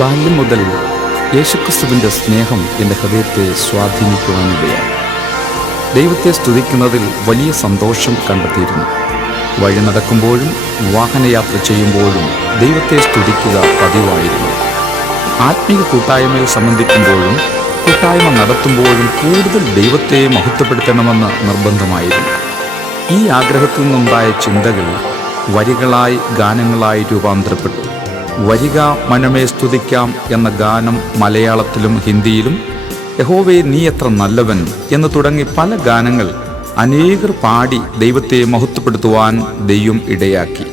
ബാല്യം മുതൽ യേശുക്രിസ്തുവിൻ്റെ സ്നേഹം എൻ്റെ ഹൃദയത്തെ സ്വാധീനിക്കുവാനിടയായി. ദൈവത്തെ സ്തുതിക്കുന്നതിൽ വലിയ സന്തോഷം കണ്ടെത്തിയിരുന്നു. വഴി നടക്കുമ്പോഴും വാഹനയാത്ര ചെയ്യുമ്പോഴും ദൈവത്തെ സ്തുതിക്കുക പതിവായിരുന്നു. ആത്മീയ കൂട്ടായ്മയിൽ സംബന്ധിക്കുമ്പോഴും കൂട്ടായ്മ നടത്തുമ്പോഴും കൂടുതൽ ദൈവത്തെ മഹത്വപ്പെടുത്തണമെന്ന് നിർബന്ധമായിരുന്നു. ഈ ആഗ്രഹത്തിൽ നിന്നുണ്ടായ ചിന്തകൾ വരികളായി ഗാനങ്ങളായി രൂപാന്തരപ്പെട്ടു. വരിക മനമേ സ്തുതിക്കാം എന്ന ഗാനം മലയാളത്തിലും ഹിന്ദിയിലും, യഹോവേ നീ എത്ര നല്ലവൻ എന്ന് തുടങ്ങി പല ഗാനങ്ങൾ അനേകർ പാടി ദൈവത്തെ മഹത്വപ്പെടുത്തുവാൻ ദൈവം ഇടയാക്കി.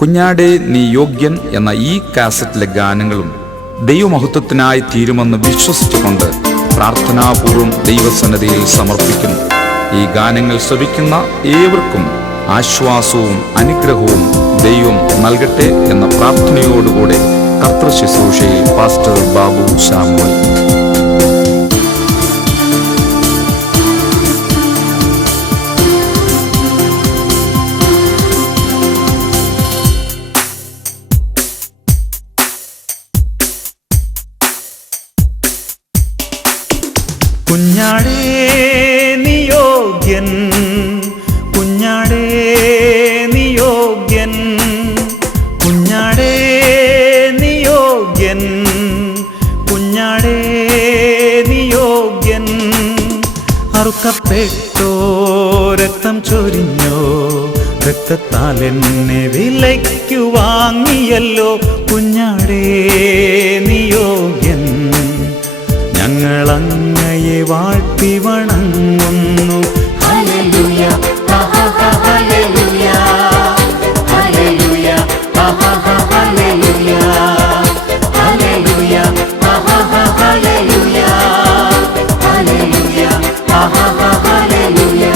കുഞ്ഞാടേ നീ യോഗ്യൻ എന്ന ഈ കാസറ്റിലെ ഗാനങ്ങളും ദൈവമഹത്വത്തിനായി തീരുമെന്ന് വിശ്വസിച്ചുകൊണ്ട് പ്രാർത്ഥനാപൂർവം ദൈവസന്നിധിയിൽ സമർപ്പിക്കുന്നു. ഈ ഗാനങ്ങൾ ശ്രവിക്കുന്ന ഏവർക്കും ആശ്വാസവും അനുഗ്രഹവും ദൈവം നൽകട്ടെ എന്ന പ്രാർത്ഥനയോടുകൂടെ കർത്തൃ ശുശ്രൂഷയിൽ പാസ്റ്റർ ബാബു സാമുവൽ. കുഞ്ഞാടേ നീ യോഗ്യൻ, കുഞ്ഞാടേ നീ യോഗ്യൻ, കുഞ്ഞാടേ നീ യോഗ്യൻ, കുഞ്ഞാടേ നീ യോഗ്യൻ. അറുക്കപ്പെട്ടോ രക്തം ചൊരിഞ്ഞോ, രക്തത്താൽ എന്നെ വിലയ്ക്കു വാങ്ങിയല്ലോ. കുഞ്ഞാടേ നീ യോഗ്യൻ, ഞങ്ങളങ്ങയെ വാഴ്ത്തി വണങ്ങുന്നു. ഹല്ലേലൂയ, ഹല്ലേലൂയ, ഹല്ലേലൂയ, ഹല്ലേലൂയ, ഹല്ലേലൂയ, ഹല്ലേലൂയ, ഹല്ലേലൂയ, ഹല്ലേലൂയ.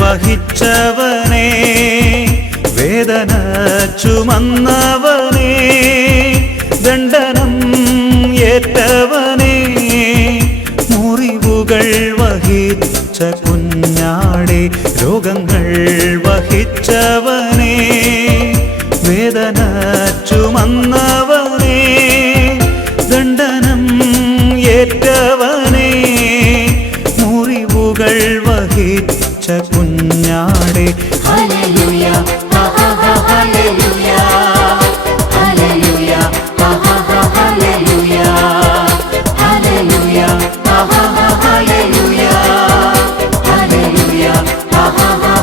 വഹിച്ചവനേ, വേദന ചുമന്നവനേ, ദണ്ഡനം ഏറ്റവനേ, മുറിവുകൾ വഹിച്ച കുഞ്ഞാടേ, രോഗങ്ങൾ വഹിച്ചവനേ, വേദന ചുമന്നവനേ, ദണ്ഡനം ഏറ്റവനേ, മുറിവുകൾ വഹിച്ച കുഞ്ഞാടേ. ഹല്ലേലൂയ, ഹല്ലേലൂയ, ഹല്ലേലൂയ, ഹല്ലേലൂയ, ഹല്ലേലൂയ, ഹല്ലേലൂയ, ഹല്ലേലൂയ,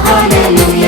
ഹല്ലേലൂയ.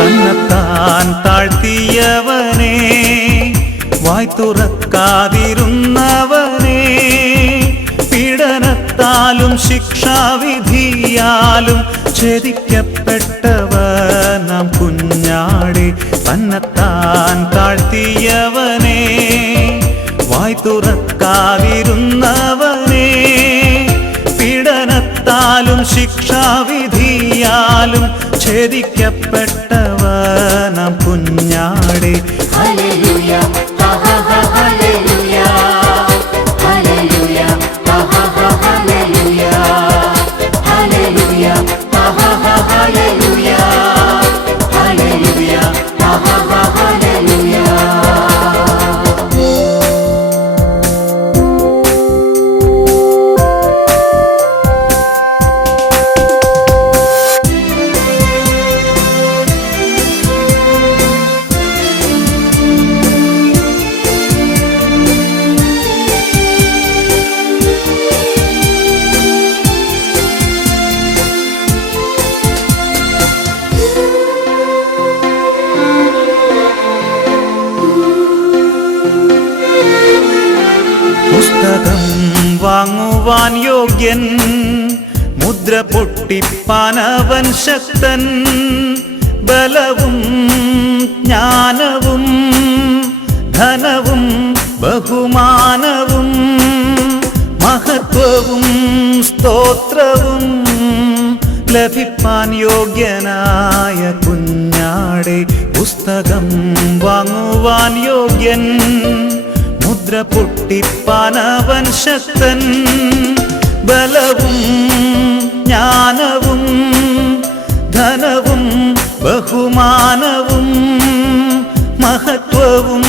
തന്നെത്താൻ താഴ്ത്തിയവനേ, വായ് തുറക്കാതിരുന്നവനേ, പീഡനത്താലും ശിക്ഷാവിധിയാലും ഛേദിക്കപ്പെട്ടവനാം കുഞ്ഞാടേ. തന്നെത്താൻ താഴ്ത്തിയവനേ, വായ് തുറക്കാതിരുന്നവനേ, പീഡനത്താലും ശിക്ഷാവിധിയാലും ഛേദിക്കപ്പെട്ടവനാം കുഞ്ഞാടേ. ഹല്ലേലൂയ, ഹല്ലേലൂയ, ഹല്ലേലൂയ, ഹല്ലേലൂയ, ഹല്ലേലൂയ, ഹല്ലേലൂയ, ഹല്ലേലൂയ, ഹല്ലേലൂയ. പുസ്തകം വാങ്ങുവാൻ യോഗ്യൻ, മുദ്ര പൊട്ടിപ്പാനവൻ ശക്തൻ. ബലവും ജ്ഞാനവും ധനവും ബഹുമാനവും മഹത്വവും സ്തോത്രവും ലഭിപ്പാൻ യോഗ്യനായ കുഞ്ഞാടെ. പുസ്തകം വാങ്ങുവാൻ യോഗ്യൻ, മുദ്ര പൊട്ടിപ്പാനവൻ ശക്തൻ. ബലവും ജ്ഞാനവും ധനവും ബഹുമാനവും മഹത്വവും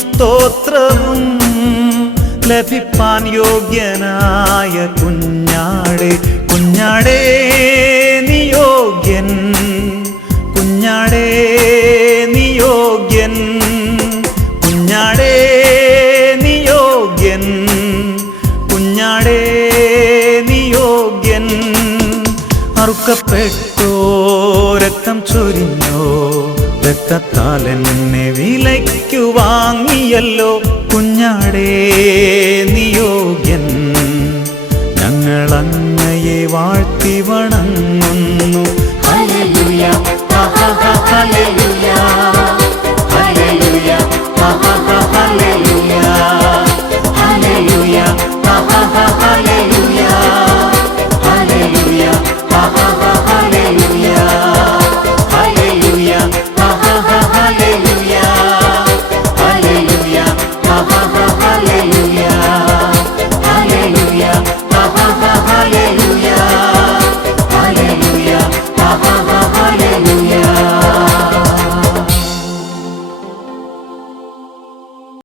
സ്തോത്രവും ലഭിപ്പാൻ യോഗ്യനായ കുഞ്ഞാടെ. കുഞ്ഞാടേ നീ യോഗ്യൻ, കുഞ്ഞാടേ നീ യോഗ്യൻ, കുഞ്ഞാടേ നീ യോഗ്യൻ, കുഞ്ഞാടേ നീ യോഗ്യൻ. അറുക്കപ്പെട്ടോ രക്തം ചൊരിഞ്ഞോ, രക്തത്താൽ എന്നെ വിലയ്ക്കു വാങ്ങിയല്ലോ. കുഞ്ഞാടേ നീ യോഗ്യൻ, ഞങ്ങൾ അങ്ങയെ വാഴ്ത്തി വണങ്ങുന്നു. ഹല്ലേലൂയ, ഹല്ലേലൂയ.